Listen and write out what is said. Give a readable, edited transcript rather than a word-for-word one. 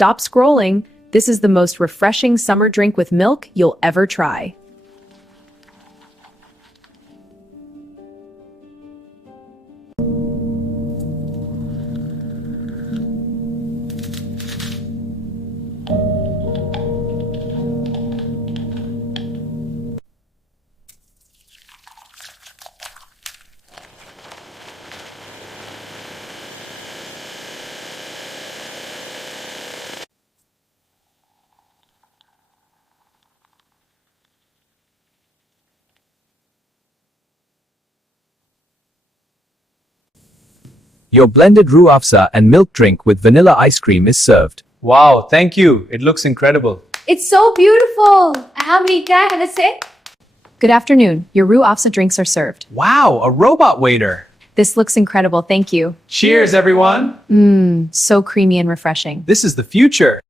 Stop scrolling. This is the most refreshing summer drink with milk you'll ever try. Your blended Rooh Afza and milk drink with vanilla ice cream is served. Wow, thank you. It looks incredible. It's so beautiful. I haven't eaten that. Can I say? Good afternoon. Your Rooh Afza drinks are served. Wow, a robot waiter. This looks incredible. Thank you. Cheers, everyone. So creamy and refreshing. This is the future.